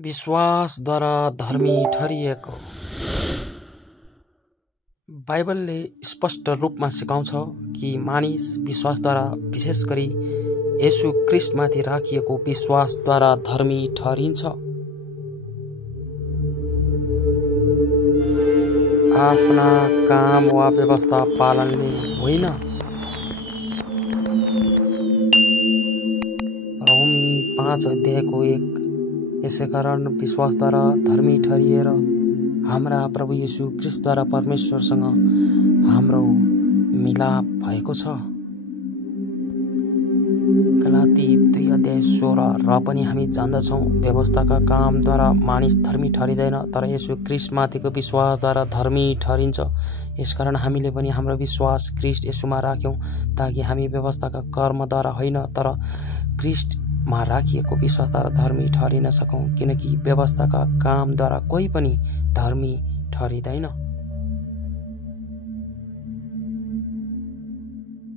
विश्वासद्वारा धर्मी ठहरिएको। बाइबलले स्पष्ट रूपमा सिकाउँछ कि मानिस विश्वासद्वारा, विशेष गरी येशू ख्रीष्टमाथि राखिएको विश्वासद्वारा धर्मी ठहरिन्छ। आफ्ना काम वा व्यवस्था पालनले होइन। रोमी 5:1। यसैकारण विश्वासद्वारा धर्मी ठहरिएर हाम्रा प्रभु येशू ख्रीष्टद्वारा परमेश्वरसँग हाम्रो मिलाप भएको छ। गलाती 2:16। र पनि हामी जान्दछौँ व्यवस्थाका कामद्वारा मानिस धर्मी ठहरिँदैन, तर येशू ख्रीष्टमाथिको विश्वासद्वारा धर्मी ठहरिन्छ। यसकारण हामीले पनि हाम्रो विश्वास ख्रीष्ट येशूमा राख्यौँ, ताकि हामी व्यवस्थाका कर्मद्वारा होइन, तर ख्रीष्टमा राखिएको विश्वासद्वारा धर्मी ठहरिन सकौँ, किनकि व्यवस्थाका कामद्वारा कोही पनि धर्मी ठहरिँदैन।